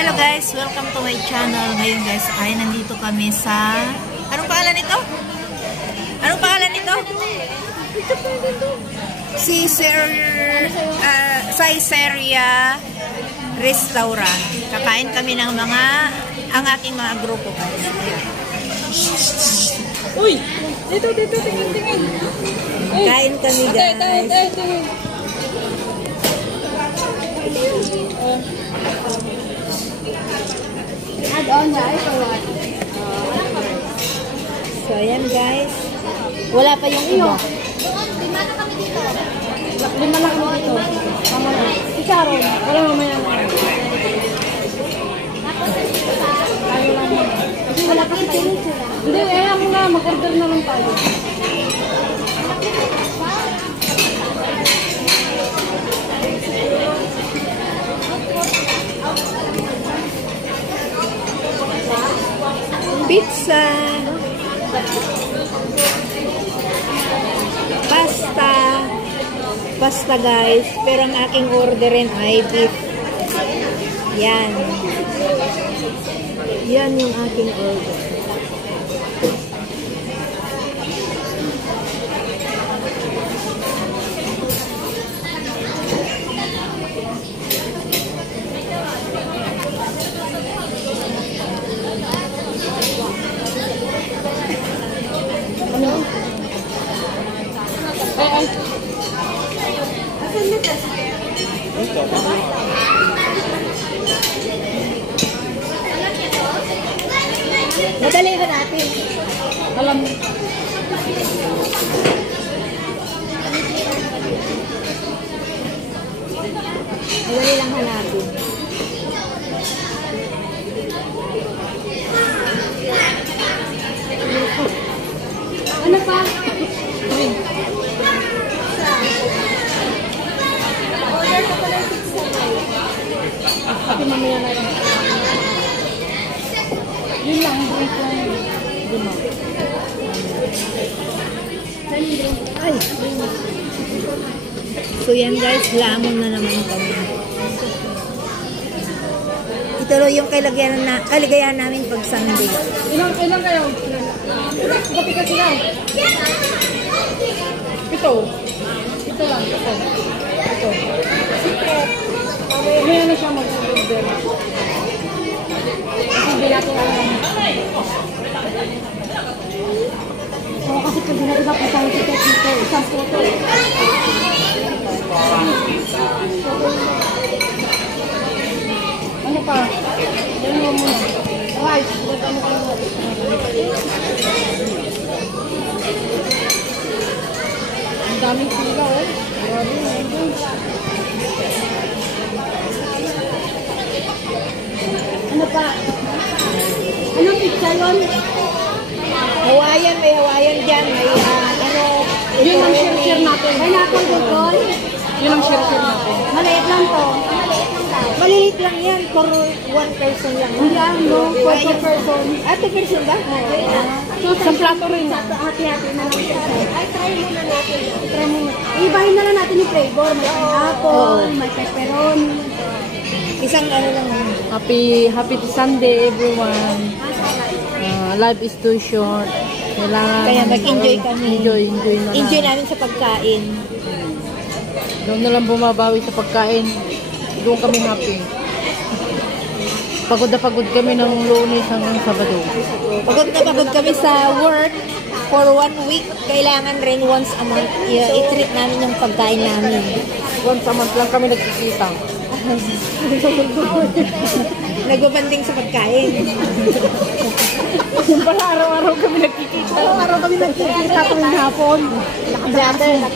Hello guys, welcome to my channel. Ngayon guys, ay nandito kami sa... Anong pangalan nito? Anong pangalan nito? Caesarea Restaurant. Kakain kami ng ang aking mga grupo guys. Uy! Dito, tingin. Kain kami guys. Add-on guys or what? So ayan guys. Wala pa yung iba. Lima na kami dito. Tama na. Si Sharon, wala mamaya na. Tayo lang muna. Kasi wala pa si Tingin sila. Hindi, ayaw mo na. Mag-order na lang tayo. Pizza. Pasta guys. Pero ang aking orderin ay beef. Yan. Yan yung aking order. Madali ba natin? Alam mo. Madali lang hanapin. Ano pa? Order ko pala 6 Pati mamaya na rin. Yun lang, drink lang. Lima. Ay. So yan guys, lamon na naman kami. Ituloy yung kaligayahan namin pag Sunday. Ilang kayo? Kapit ka sila. Ito lang. Ito. Ngayon na siya mag-order. Kasi hindi natin alam. So, kasi pag ginagawa po tayo ticket dito, isang photo. Ano pa? Yan mo muna. Rice. Ano ka lang? Ang daming pila, oh. Ano pa? Anong pizza yun? Hawaiian, may Hawaiian dyan. May Yun ang share natin. Pineapple bacon? Yun ang share natin. Maliit lang to. Maliit lang yan. For one person lang. Hindi no? For 2 person. 2 person ba? So, sa plato rin. Hati-hati na lang siya. Ay, try muna natin. Ibahin na lang natin yung flavor. May pineapple, may pepperoni. Isang lang. Happy Sunday everyone. Life is too short. Kailangan Kaya mag-enjoy kami. Enjoy Namin sa pagkain. Doon na lang bumabawi sa pagkain. Doon kami happy. Pagod na pagod kami ng Lunes hanggang Sabado. Pagod na pagod kami sa work for 1 week. Kailangan rin once a month i-treat namin yung pagkain namin. Once a month lang kami nagkikita. Nagbabanding sa pagkain. Yung pala araw-araw kami nagkikita. Araw-araw kami nagkikita tuwing hapon. Nakatingin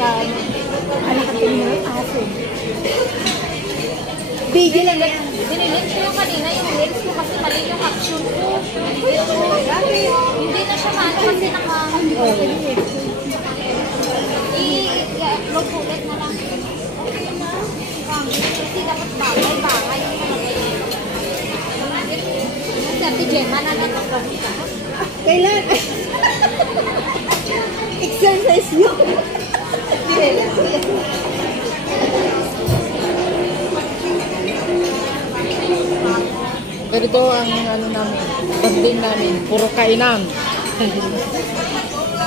ng aso. Bigil lang. Dinilink ko yung kanina, yung reels ko kasi mali yung caption ko. Hindi na siya maano kasi i-upload ulit na lang. Kasi dapat bagay. Kasi Ate Gemma na natin. Kailan? Exercise yun. Ganito ang ano namin, banding namin, puro kainan.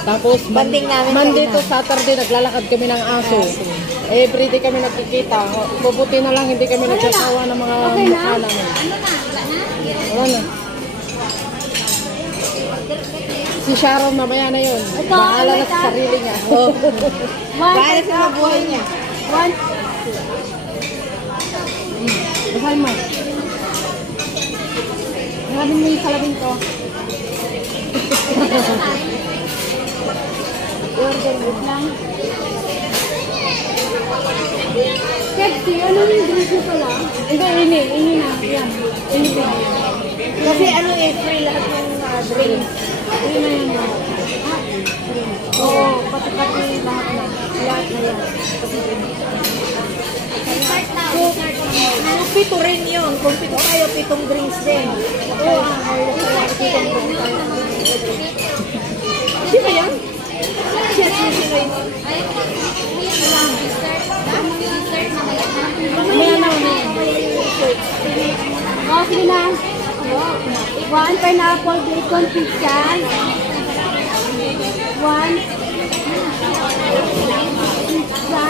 Tapos, Banding namin Monday kainan. to Saturday, naglalakad kami ng aso. Everyday kami nagkikita. Mabuti na lang, hindi kami nagsasawa ng mga Okay na? mukha namin. Wala na. Si Sharon, mamaya na yun. Ito, Bahala na wait, sa sarili niya. Oh. One Bahala sa mga buhay niya. One. Basahin mo. Maraming mo yung salabing to. Order wait lang. Pepsi, ano yung drink mo pala? Hindi, ini na. Yan. Ini ba? Kasi ano eh, free lahat ng drinks. Ini na yan. Oo, pati-pati lahat na. Lahat na yan. Kung pito rin yun. Kung pito tayo, pitong drinks din. Oo, Pitong drinks tayo. Di ba yan? Yes, sino yun? Mamaya na. Oh, sige na. One pineapple bacon pizza. One pizza.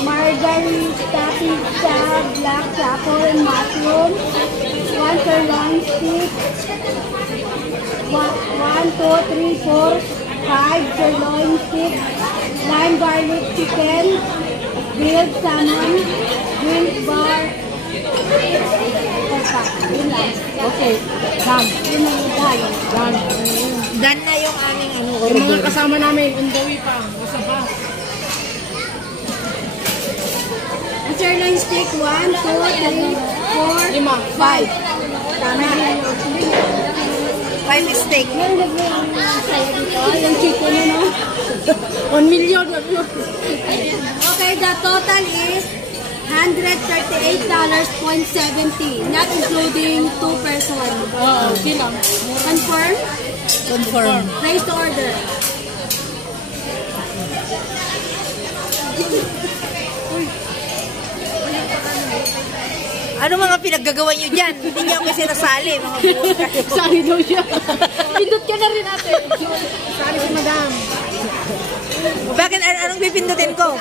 Margarita pizza. Black truffle and mushroom. One sirloin steak. One, two, three, four, five sirloin steak. Lime garlic chicken. Grilled salmon. Grilled bar. Yun lang. Okay, done. Yun ang dahil. Done. Done na yung aming ano, Yung mga order. kasama namin, on the way pa. Nasa bus. Ang sirloin steak, 1, 2, 3, 4, 5. 5. Tama. By mistake. Meron na ba yung saya dito? Yung chicken yun, no? 1 million. Okay, the total is $138.70, not including 2 person. Oo, okay lang. Confirm? Confirm. Place to order. Ano mga pinaggagawa nyo dyan? Hindi niyo ako sinasali, mga buwan kayo. Sorry daw siya. Pindot ka na rin ate. Sorry si madam. Bakit? Anong pipindutin ko?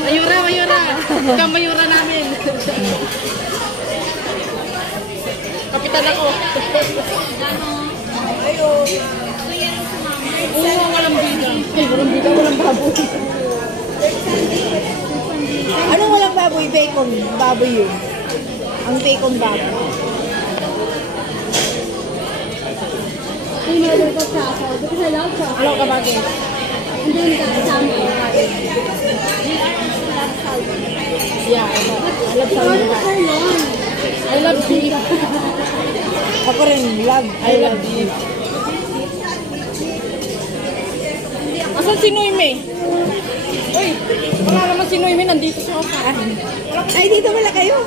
Mayura, mayura. Ikaw mayura namin. Kapitan ako. Oo, walang bida. Ay, walang bida, walang baboy. Anong walang baboy? Bacon. Baboy yun. Ang bacon baboy. In-order ko sa ako. Because I love chocolate. Hello, kabagay. And then kasama ko. Yeah, I love Order salad. ko yun. I love beef. Ako rin, love. I love beef. Asan si Noime? Uy, wala naman si Noime. Nandito siya. Ay, dito wala kayo.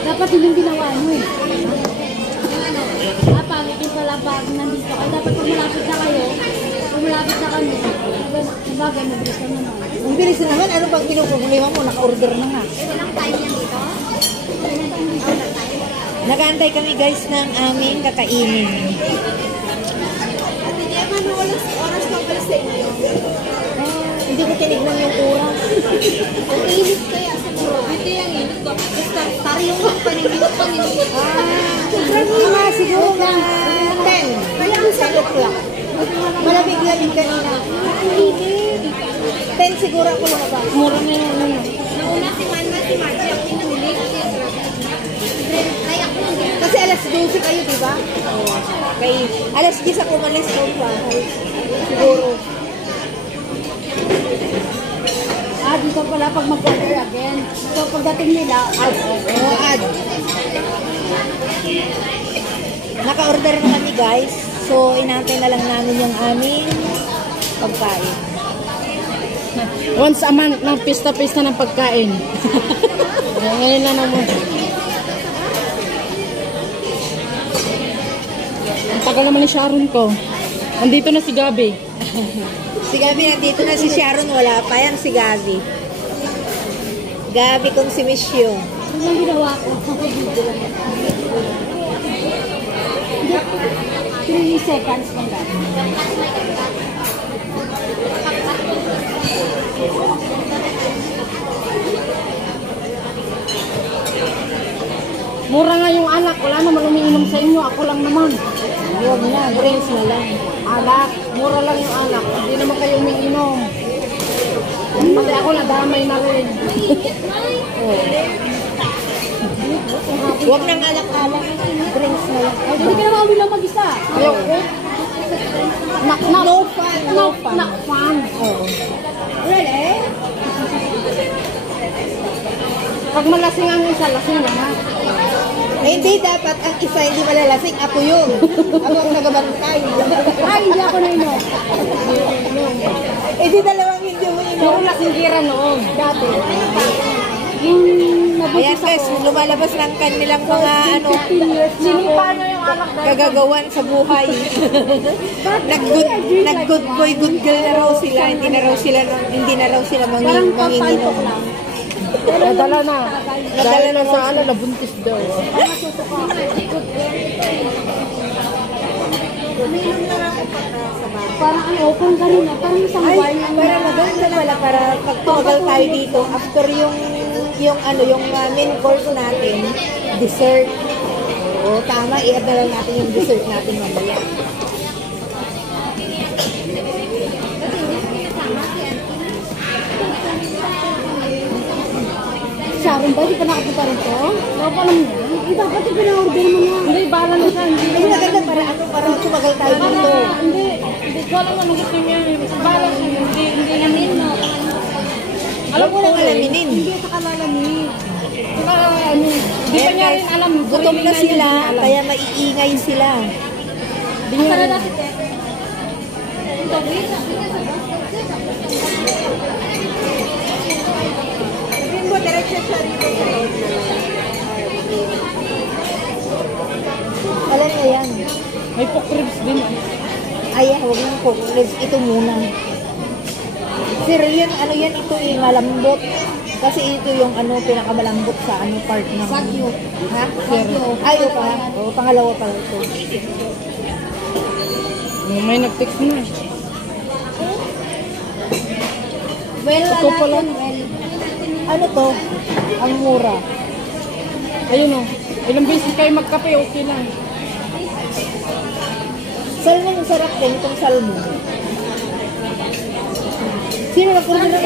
Dapat yun yung ginawa mo eh. Pangit yung pala pag nandito kayo. Dapat pag malapit na kayo, pag malapit na kami, sabagay, mabilis ka naman. Ang bilis na naman. Ano bang kinuproblema mo? Naka-order na nga. Nag-aantay kami guys ng aming kakainin. Hindi ko tinignan yung oras. Ang init kaya sa bro. Ito yung init ko. Basta yung paninit. Mga siguro mga 10. Kaya ang 10 o'clock. Malamig na rin kanina. 10 siguro ako lumabas. Mura na yun. Nauna si Manma, si Margie. Ang inulit. Kaya ako hindi. Kasi alas 12 kayo, di ba? Okay. Alas 10 ako malis sa bahay. Siguro. Dito pala pag mag-order again. So pagdating nila, Oo, add. Naka-order na kami guys. So, inantay na lang namin yung aming pagkain. Once a month ng pista-pista ng pagkain. Ngayon na naman. Ang tagal naman ni Sharon ko. Andito na si Gabi. Si Gabi nandito na, si Sharon wala pa. Yan si Gabi. Gabi kong si Misyo. Yun lang ginawa ko. 3 seconds lang lang. Mura nga yung alak. Wala naman umiinom sa inyo. Ako lang naman. Huwag na, drinks na lang. Alak. Mura lang yung alak. Hindi naman kayo umiinom. Pati ako nadamay na rin. Huwag nang alak-alak. Drinks na lang. Ay, hindi ka naman umilang mag-isa. Ayaw ko. No fun. No fun. Not fun. Oo. Really? Pag malasing ang isa, lasing na ha. Eh, hindi dapat ang isa hindi malalasing. Ako yun. Ako ang nagabantay. Ay, hindi ako nainom. Eh, di dalawang hindi mo Puro inom. lasinggira noon. Dati. Yung Ayan nabuntis guys, ako. lumalabas lang kanilang mga ano, 15 years na ako. Paano yung alak dahil? kagagawan sa buhay. Nag-good boy, good girl na raw sila. Hindi na raw sila Parang papantok manginginom. lang. Nadala na. Nadala Dahil na na sa ano, nabuntis daw. Parang ano, open ka rin. Parang isang Ay, wine. para maganda pala para pag tumagal tayo dito after yung main course natin, dessert. Oo, tama, i-add na lang natin yung dessert natin mamaya. Sharon ba? Di pa nakapunta rin to? Wala pa alam niya. Eh, dapat yung pina-order mo na. Hindi, bahala na siya. Hindi Kasi maganda para tumagal tayo dito. Hindi. Hindi ko alam ano gusto niya. Bahala siya. Hindi namin. Alam ko lang alaminin. Hindi sa kalalamin. Saka ano, di pa niya rin alam. Gutom na Sarili sila, niya rin alam. kaya maiingay sila. Di niya rin. Alam na yan. May pork ribs din. Ay, huwag nang pork ribs. Ito muna. Sir, yan, ano yan, ito malambot. Kasi ito yung pinakamalambot sa part ng... Sagyo. Ha? Sagyo. Ay, ito pa. O, pangalawa pala ito. May nag-text na. Well, Ito pala. well. Ano to? Ang mura. Ayun o. Ilang beses kayo magkape, okay lang. Salmon, sarap din itong salmon. Sino na